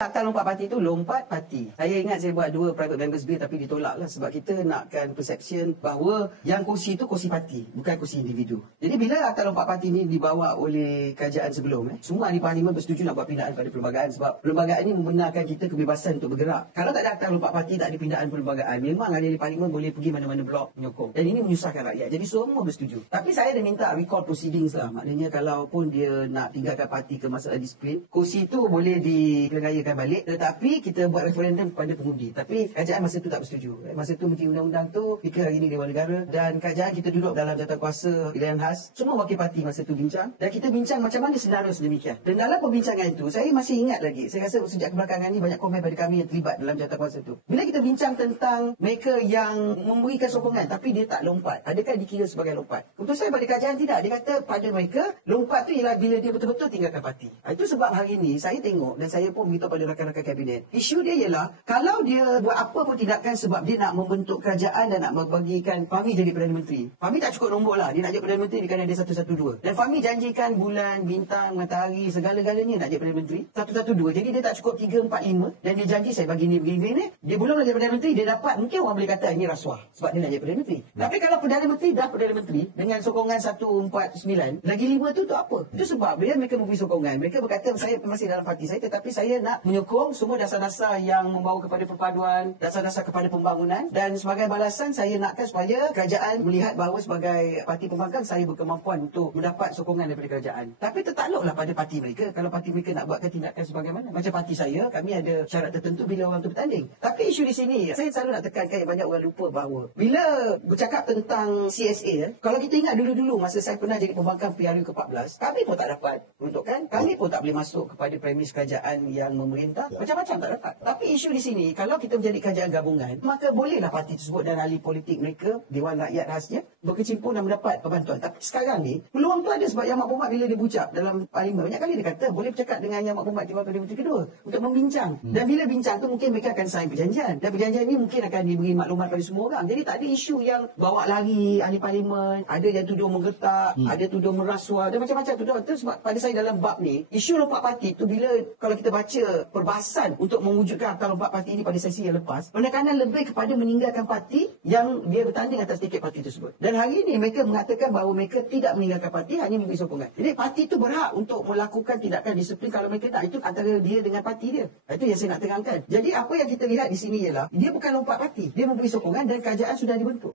Akta lompat parti itu lompat parti. Saya ingat saya buat 2 private members bill tapi ditolak lah sebab kita nakkan perception bahawa yang kursi itu kursi parti, bukan kursi individu. Jadi bila akta lompat parti ini dibawa oleh kerajaan sebelum, semua ahli parlimen bersetuju nak buat pindaan pada perlembagaan sebab perlembagaan ini membenarkan kita kebebasan untuk bergerak. Kalau tak ada akta lompat parti, tak ada pindaan perlembagaan, memang ahli parlimen boleh pergi mana-mana blok menyokong. Dan ini menyusahkan rakyat. Jadi semua bersetuju. Tapi saya ada minta recall proceedings lah. Maknanya kalau pun dia nak tinggalkan parti ke masalah disiplin, kursi itu boleh dipergayakan balik, tetapi kita buat referendum kepada pengundi. Tapi kerajaan masa tu tak bersetuju. Masa tu Menteri Undang-Undang tu fikir hari ini Dewan Negara dan kerajaan kita duduk dalam jawatankuasa pilihan khas. Semua wakil parti masa tu bincang dan kita bincang macam mana senario sedemikian. Dan dalam perbincangan itu saya masih ingat lagi. Saya rasa sejak kebelakangan ni banyak komen pada kami yang terlibat dalam jawatankuasa tu. Bila kita bincang tentang mereka yang memberikan sokongan tapi dia tak lompat, adakah dikira sebagai lompat? Keputusan pada kerajaan tidak. Dia kata pada mereka lompat tu ialah bila dia betul-betul tinggalkan parti. Itu sebab hari ini saya tengok dan saya pun beritahu pada rakan-rakan kabinet. Isu dia ialah kalau dia buat apa pun tindakan sebab dia nak membentuk kerajaan dan nak membagikan Fahmi jadi Perdana Menteri. Fahmi tak cukup nombor lah. Dia nak jadi Perdana Menteri kerana dia 112. Dan Fahmi janjikan bulan, bintang, matahari, segala-galanya nak jadi Perdana Menteri. 112. Jadi dia tak cukup 3, 4, 5. Dan dia janji saya bagi ni begini. Dia belum nak jadi Perdana Menteri, dia dapat. Mungkin orang boleh kata ini rasuah. Sebab dia nak jadi Perdana Menteri. Tapi kalau Perdana Menteri dah Perdana Menteri dengan sokongan 149, lagi 5 tu apa? Itu sebab bila mereka memberi sokongan, mereka berkata saya masih dalam parti saya tetapi saya nak menyokong semua dasar-dasar yang membawa kepada perpaduan, dasar-dasar kepada pembangunan dan sebagai balasan saya nakkan supaya kerajaan melihat bahawa sebagai parti pembangkang saya berkemampuan untuk mendapat sokongan daripada kerajaan. Tapi tertakluklah pada parti mereka kalau parti mereka nak buatkan tindakan sebagaimana. Macam parti saya, kami ada syarat tertentu bila orang tu bertanding. Tapi isu di sini, saya selalu nak tekankan yang banyak orang lupa bahawa bila bercakap tentang CSA, kalau kita ingat dulu-dulu masa saya pernah jadi pembangkang PRU ke-14, kami pun tak dapat peruntukan, kami pun tak boleh masuk kepada premis kerajaan yang memerintah. Macam-macam tak dapat. Tapi isu di sini, kalau kita menjadi kerajaan gabungan, maka bolehlah parti tersebut dan ahli politik mereka, Dewan Rakyat khasnya, berkecimpung dan mendapat bantuan. Tapi sekarang ni, peluang tu ada sebab Yang Mak Berhormat bila dia bucap dalam parlimen, banyak kali dia kata, boleh bercakap dengan Yang Mak Berhormat Dewan Perdana Menteri kedua untuk membincang. Dan bila bincang tu, mungkin mereka akan sign perjanjian. Dan perjanjian ni mungkin akan diberi maklumat pada semua orang. Jadi tak ada isu yang bawa lari ahli parlimen, ada yang tuduh menggertak, ada tuduh merasuah, dan macam-macam tuduh. Itu sebab pada saya dalam bab ni, isu lompat parti tu bila kalau kita baca perbahasan untuk mewujudkan akta lompat parti ini pada sesi yang lepas, penekanan lebih kepada meninggalkan parti yang dia bertanding atas tiket parti tersebut. Dan hari ini mereka mengatakan bahawa mereka tidak meninggalkan parti, hanya memberi sokongan. Jadi parti itu berhak untuk melakukan tindakan disiplin kalau mereka nak. Itu antara dia dengan parti dia. Itu yang saya nak terangkan. Jadi apa yang kita lihat di sini ialah dia bukan lompat parti, dia memberi sokongan dan kerajaan sudah dibentuk.